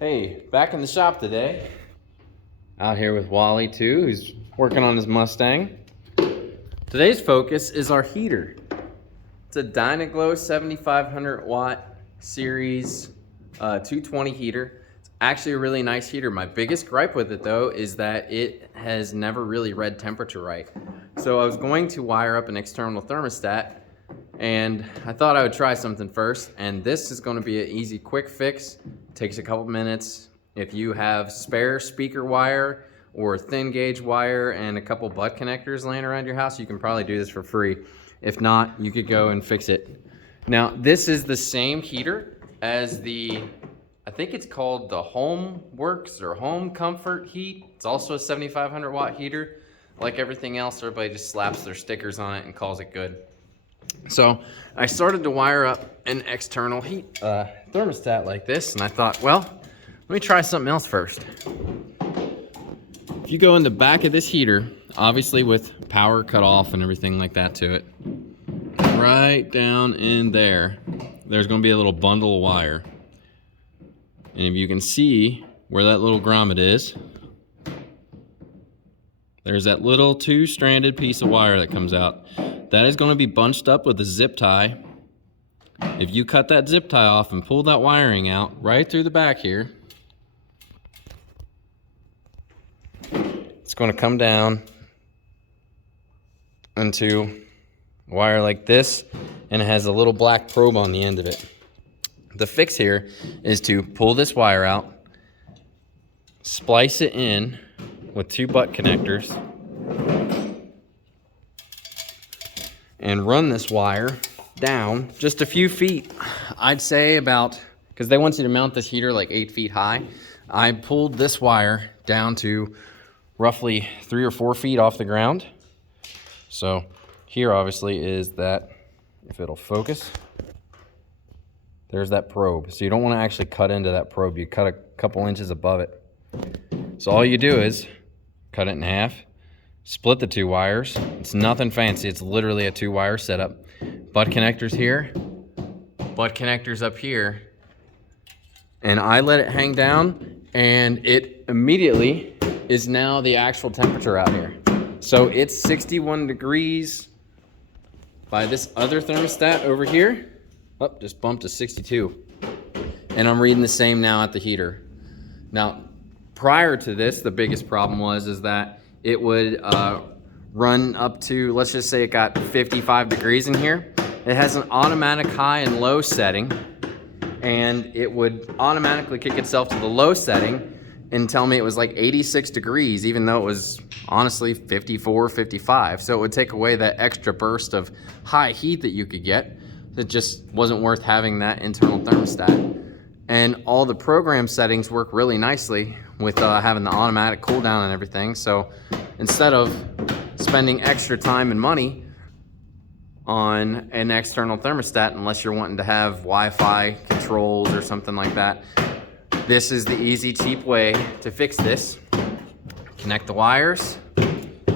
Hey, back in the shop today. Out here with Wally too, who's working on his Mustang. Today's focus is our heater. It's a dyna 7500 watt series 220 heater. It's actually a really nice heater. My biggest gripe with it though is that it has never really read temperature right. So I was going to wire up an external thermostat, and I thought I would try something first, and this is going to be an easy quick fix. It takes a couple minutes. If you have spare speaker wire or thin gauge wire and a couple butt connectors laying around your house, you can probably do this for free. If not, you could go and fix it. Now, this is the same heater as I think it's called the Home Works or Home Comfort Heat. It's also a 7500 watt heater. Like everything else, everybody just slaps their stickers on it and calls it good. So I started to wire up an external heat thermostat like this, and I thought, well, let me try something else first. If you go in the back of this heater, obviously with power cut off and everything like that to it, right down in there, there's going to be a little bundle of wire. And if you can see where that little grommet is, there's that little two-stranded piece of wire that comes out. That is going to be bunched up with a zip tie. If you cut that zip tie off and pull that wiring out right through the back here, it's going to come down into a wire like this, and it has a little black probe on the end of it. The fix here is to pull this wire out, splice it in with two butt connectors, and run this wire down just a few feet. I'd say about, because they want you to mount this heater like 8 feet high, I pulled this wire down to roughly 3 or 4 feet off the ground. So here obviously is that, if it'll focus, there's that probe. So you don't want to actually cut into that probe. You cut a couple inches above it. So all you do is cut it in half, split the two wires. It's nothing fancy. It's literally a 2-wire setup. Butt connectors here, butt connectors up here. And I let it hang down, and it immediately is now the actual temperature out here. So it's 61 degrees by this other thermostat over here. Oh, just bumped to 62. And I'm reading the same now at the heater. Now, prior to this, the biggest problem is that it would run up to, let's just say it got 55 degrees in here. It has an automatic high and low setting, and it would automatically kick itself to the low setting and tell me it was like 86 degrees, even though it was honestly 54, 55. So it would take away that extra burst of high heat that you could get. It just wasn't worth having that internal thermostat. And all the program settings work really nicely with having the automatic cool down and everything. So instead of spending extra time and money on an external thermostat, unless you're wanting to have Wi-Fi controls or something like that, this is the easy, cheap way to fix this. Connect the wires,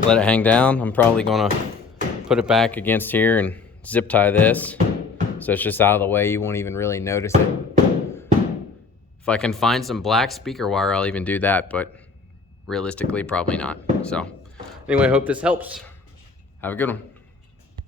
let it hang down. I'm probably gonna put it back against here and zip tie this, so it's just out of the way. You won't even really notice it. If I can find some black speaker wire, I'll even do that, but realistically, probably not. So anyway, I hope this helps. Have a good one.